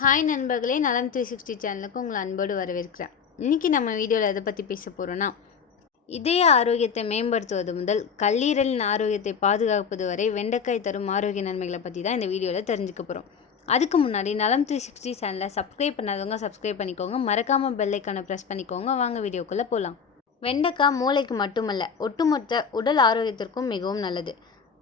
Hi நண்பர்களே நலம் three sixty சேனலுக்கு உங்களை அன்போடு வரவேற்கிறேன். இன்றைக்கி நம்ம வீடியோவில் எதை பற்றி பேச போகிறோன்னா இதய ஆரோக்கியத்தை மேம்படுத்துவது முதல் கல்லீரலின் ஆரோக்கியத்தை பாதுகாப்பது வரை வெண்டைக்காய் தரும் ஆரோக்கிய நன்மைகளை பற்றி தான் இந்த வீடியோவில் தெரிஞ்சுக்க போகிறோம் அதுக்கு முன்னாடி நலம் த்ரீ சிக்ஸ்டி சேனலை சப்ஸ்கிரைப் பண்ணாதவங்க சப்ஸ்கிரைப் பண்ணிக்கோங்க. மறக்காமல் பெல்லைக்கான ப்ரெஸ் பண்ணிக்கோங்க. வாங்க வீடியோக்குள்ளே போகலாம் வெண்டைக்காய் மூளைக்கு மட்டுமல்ல ஒட்டுமொத்த உடல் ஆரோக்கியத்திற்கும் மிகவும் நல்லது.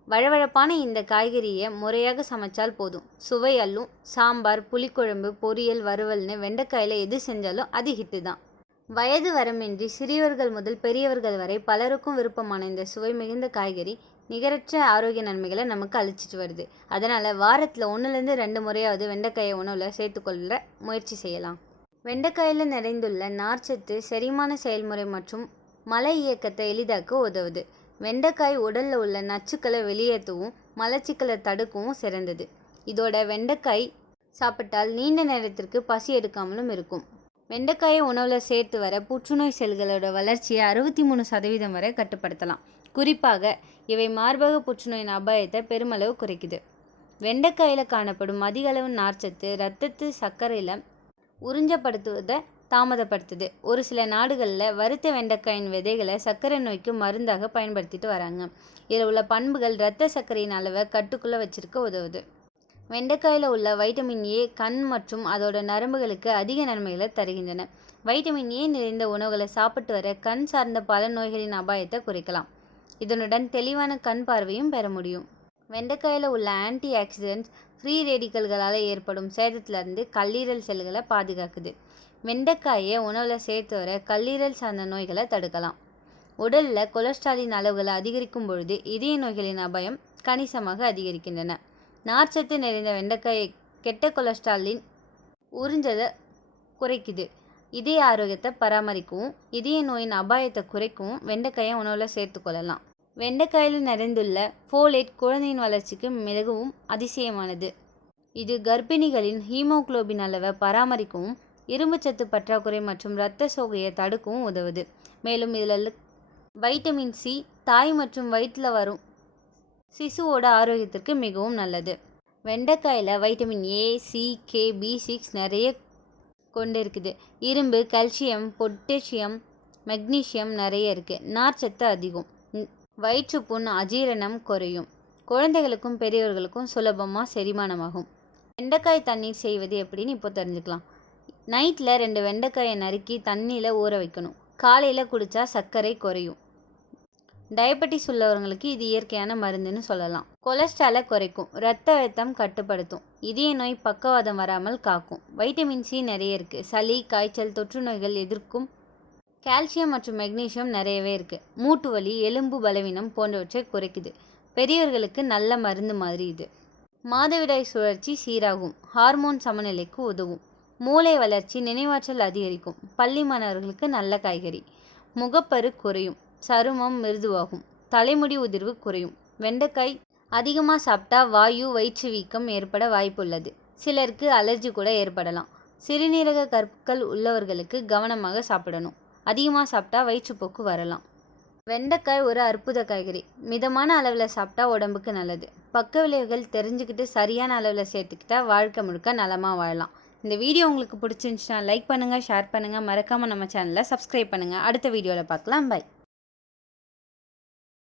வழவழப்பான இந்த காய்கறியை முறையாக சமைச்சால் போதும். சுவை அல்லும் சாம்பார் புளிக்குழம்பு பொரியல் வறுவல்னு வெண்டைக்காயில் எது செஞ்சாலும் அது ஹிட்டு தான். வயது வரமின்றி சிறியவர்கள் முதல் பெரியவர்கள் வரை பலருக்கும் விருப்பமான இந்த சுவை மிகுந்த காய்கறி நிகரற்ற ஆரோக்கிய நன்மைகளை நமக்கு அழிச்சிட்டு வருது. அதனால் வாரத்தில் ஒன்றுலேருந்து ரெண்டு முறையாவது வெண்டைக்காயை உணவில் சேர்த்துக்கொள்ள முயற்சி செய்யலாம். வெண்டைக்காயில் நிறைந்துள்ள நார்ச்சத்து செரிமான செயல்முறை மற்றும் மலை இயக்கத்தை எளிதாக்க உதவுது. வெண்டைக்காய் உடலில் உள்ள நச்சுக்களை வெளியேற்றவும் மலச்சிக்கலை தடுக்கவும் சிறந்தது. இதோட வெண்டைக்காய் சாப்பிட்டால் நீண்ட நேரத்திற்கு பசி எடுக்காமலும் இருக்கும். வெண்டைக்காயை உணவில் சேர்த்து வர புற்றுநோய் செல்களோட வளர்ச்சியை அறுபத்தி மூணு சதவீதம் வரை கட்டுப்படுத்தலாம். குறிப்பாக இவை மார்பக புற்றுநோயின் அபாயத்தை பெருமளவு குறைக்குது. வெண்டைக்காயில் காணப்படும் அதிகளவு நார்ச்சத்து இரத்தத்து சர்க்கரையில் உறிஞ்சப்படுத்துவதை தாமதப்படுத்துது. ஒரு சில நாடுகளில் வறுத்த வெண்டைக்காயின் விதைகளை சர்க்கரை நோய்க்கு மருந்தாக பயன்படுத்திட்டு வராங்க. இதில் உள்ள பண்புகள் இரத்த சர்க்கரையின் அளவை கட்டுக்குள்ளே வச்சிருக்க உதவுது. வெண்டைக்காயில் உள்ள வைட்டமின் ஏ கண் மற்றும் அதோட நரம்புகளுக்கு அதிக நன்மைகளை தருகின்றன. வைட்டமின் ஏ நிறைந்த உணவுகளை சாப்பிட்டு வர கண் சார்ந்த பல நோய்களின் அபாயத்தை குறைக்கலாம். இதனுடன் தெளிவான கண் பார்வையும் பெற முடியும். வெண்டைக்காயில் உள்ள ஆன்டி ஆக்சிடென்ட்ஸ் ஃப்ரீ ரேடிக்கல்களால் ஏற்படும் சேதத்திலிருந்து கல்லீரல் செல்களை பாதுகாக்குது. வெண்டைக்காயை உணவில் சேர்த்து வர கல்லீரல் சார்ந்த நோய்களை தடுக்கலாம். உடலில் கொலஸ்ட்ராலின் அளவுகளை அதிகரிக்கும் பொழுது இதய நோய்களின் அபாயம் கணிசமாக அதிகரிக்கின்றன. நார்ச்சத்து நிறைந்த வெண்டைக்காயை கெட்ட கொலஸ்ட்ராலின் உறிஞ்சதை குறைக்குது. இதய ஆரோக்கியத்தை பராமரிக்கவும் இதய நோயின் அபாயத்தை குறைக்கவும் வெண்டைக்காயை உணவில் சேர்த்துக்கொள்ளலாம் வெண்டைக்காயில் நிறைந்துள்ள ஃபோலேட் குழந்தையின் வளர்ச்சிக்கு மிகவும் அதிசயமானது. இது கர்ப்பிணிகளின் ஹீமோகுளோபின் அளவை பராமரிக்கவும் இரும்புச்சத்து பற்றாக்குறை மற்றும் இரத்த சோகையை தடுக்கவும் உதவுது. மேலும் இதில் வைட்டமின் சி தாய் மற்றும் வயிற்றில் வரும் சிசுவோட ஆரோக்கியத்திற்கு மிகவும் நல்லது. வெண்டைக்காயில் vitamin A C K B six நிறைய கொண்டு இருக்குது இரும்பு கால்சியம் பொட்டேசியம் மெக்னீஷியம் நிறைய இருக்குது நார்ச்சத்து அதிகம். வயிற்றுப்புண் அஜீரணம் குறையும். குழந்தைகளுக்கும் பெரியவர்களுக்கும் சுலபமாக செரிமானமாகும். வெண்டைக்காய் தண்ணீர் செய்வது எப்படின்னு இப்போ தெரிஞ்சுக்கலாம். நைட்டில் ரெண்டு வெண்டைக்காயை நறுக்கி தண்ணியில் ஊற வைக்கணும். காலையில் குடித்தா சர்க்கரை குறையும். டயபெட்டிஸ் உள்ளவங்களுக்கு இது இயற்கையான மருந்துன்னு சொல்லலாம். கொலஸ்ட்ராலை குறைக்கும். இரத்த அழுத்தம் கட்டுப்படுத்தும். இதய நோய் பக்கவாதம் வராமல் காக்கும். வைட்டமின் சி நிறைய இருக்குது சளி காய்ச்சல் தொற்று நோய்கள் எதிர்க்கும் கால்சியம் மற்றும் மெக்னீஷியம் நிறையவே இருக்குது மூட்டு வலி எலும்பு பலவீனம் போன்றவற்றை குறைக்குது. பெரியவர்களுக்கு நல்ல மருந்து மாதிரி இது. மாதவிடாய் சுழற்சி சீராகும். ஹார்மோன் சமநிலைக்கு உதவும். மூளை வளர்ச்சி நினைவாற்றல் அதிகரிக்கும். பள்ளி மாணவர்களுக்கு நல்ல காய்கறி. முகப்பரு குறையும். சருமம் மிருதுவாகும். தலைமுடி உதிர்வு குறையும். வெண்டைக்காய் அதிகமாக சாப்பிட்டா வாயு வயிற்று வீக்கம் ஏற்பட வாய்ப்புள்ளது. சிலருக்கு அலர்ஜி கூட ஏற்படலாம். சிறுநீரக கற்கள் உள்ளவர்களுக்கு கவனமாக சாப்பிடணும். அதிகமாக சாப்பிட்டா வயிற்றுப்போக்கு வரலாம். வெண்டைக்காய் ஒரு அற்புத காய்கறி. மிதமான அளவில் சாப்பிட்டா உடம்புக்கு நல்லது. பக்க விளைவுகள் தெரிஞ்சுக்கிட்டு சரியான அளவில் சேர்த்துக்கிட்டா வாழ்க்கை முழுக்க நலமாக வாழலாம். இந்த வீடியோ உங்களுக்கு பிடிச்சிருந்துச்சுன்னா லைக் பண்ணுங்கள் ஷேர் பண்ணுங்கள் மறக்காமல் நம்ம சேனலை சப்ஸ்கிரைப் பண்ணுங்கள் அடுத்த வீடியோவில் பார்க்கலாம். பை